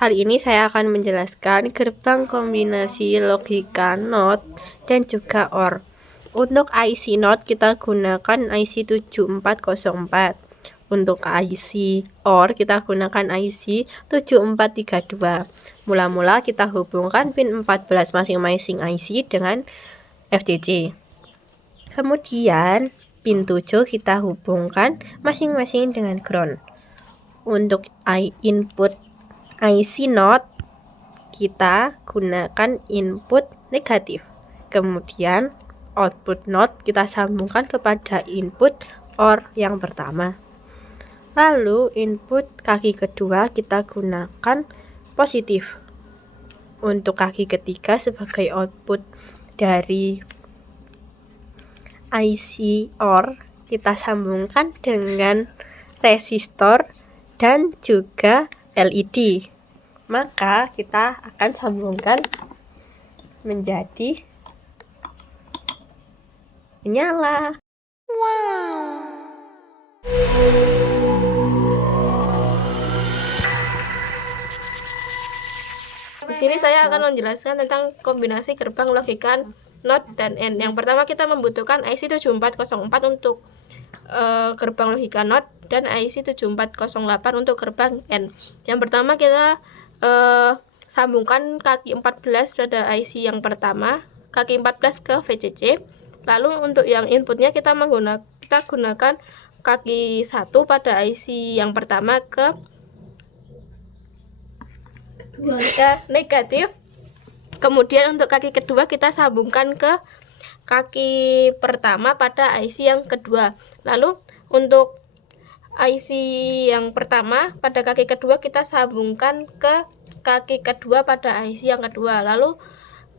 Kali ini saya akan menjelaskan gerbang kombinasi logika NOT dan juga OR. Untuk IC NOT kita gunakan IC 7404. Untuk IC OR kita gunakan IC 7432. Mula-mula kita hubungkan pin 14 masing-masing IC dengan FCC. Kemudian pin 7 kita hubungkan masing-masing dengan ground. Untuk input IC NOT kita gunakan input negatif. Kemudian output NOT kita sambungkan kepada input OR yang pertama. Lalu input kaki kedua kita gunakan positif. Untuk kaki ketiga sebagai output dari IC OR kita sambungkan dengan resistor dan juga LED. Maka kita akan sambungkan menjadi menyala. Di sini saya akan menjelaskan tentang kombinasi gerbang logika NOT dan AND. Yang pertama kita membutuhkan IC 7404 untuk gerbang logika NOT dan IC 7408 untuk gerbang AND. Yang pertama kita sambungkan kaki 14 pada IC yang pertama, kaki 14 ke VCC. Lalu untuk yang inputnya kita gunakan kaki 1 pada IC yang pertama ke negatif. Kemudian untuk kaki kedua kita sambungkan ke kaki pertama pada IC yang kedua. Lalu untuk IC yang pertama pada kaki kedua kita sambungkan ke kaki kedua pada IC yang kedua. Lalu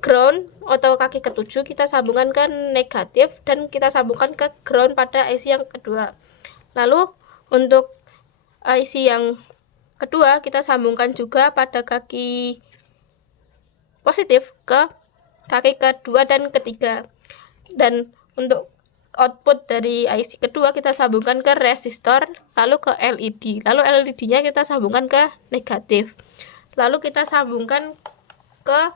ground atau kaki ketujuh kita sambungkan ke negatif dan kita sambungkan ke ground pada IC yang kedua. Lalu untuk IC yang kedua kita sambungkan juga pada kaki positif ke kaki kedua dan ketiga. Dan untuk output dari IC kedua kita sambungkan ke resistor, lalu ke LED. Lalu LED-nya kita sambungkan ke negatif. Lalu kita sambungkan ke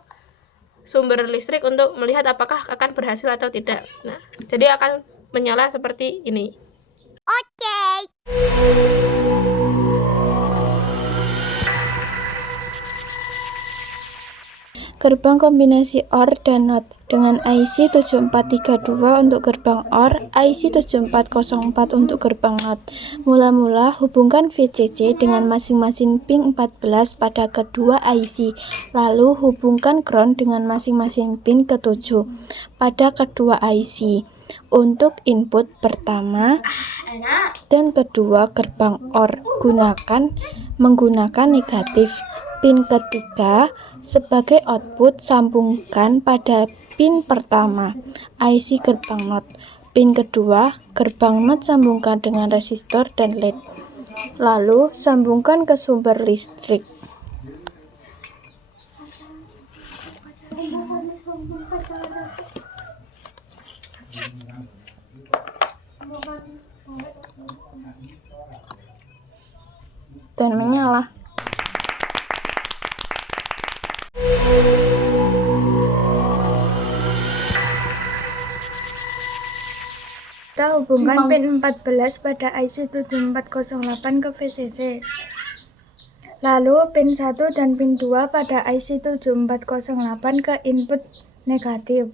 sumber listrik untuk melihat apakah akan berhasil atau tidak. Nah, jadi akan menyala seperti ini. Oke. Gerbang kombinasi OR dan NOT dengan IC 7432 untuk gerbang OR, IC 7404 untuk gerbang NOT. Mula-mula hubungkan VCC dengan masing-masing pin 14 pada kedua IC, lalu hubungkan ground dengan masing-masing pin ke-7 pada kedua IC. Untuk input pertama dan kedua gerbang OR menggunakan negatif. Pin ketiga sebagai output sambungkan pada pin pertama IC gerbang NOT. Pin kedua gerbang NOT sambungkan dengan resistor dan LED. Lalu sambungkan ke sumber listrik. Dan menyala. Kita hubungkan pin 14 pada IC 7408 ke VCC. Lalu pin 1 dan pin 2 pada IC 7408 ke input negatif.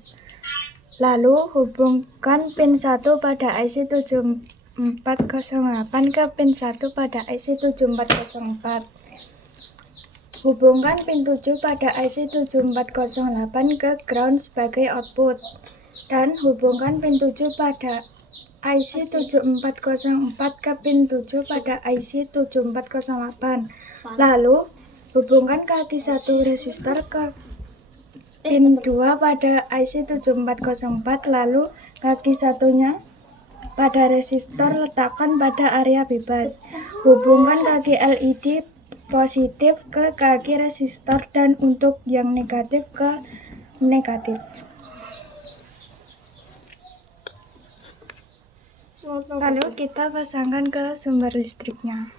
Lalu hubungkan pin 1 pada IC 7408 ke pin 1 pada IC 7404. Hubungkan pin 7 pada IC 7408 ke ground sebagai output. Dan hubungkan pin 7 pada IC 7404 ke pin 7 pada IC 7408. Lalu hubungkan kaki 1 resistor ke pin 2 pada IC 7404, lalu kaki satunya pada resistor letakkan pada area bebas. Hubungkan kaki LED positif ke kaki resistor dan untuk yang negatif ke negatif. Lalu kita pasangkan ke sumber listriknya.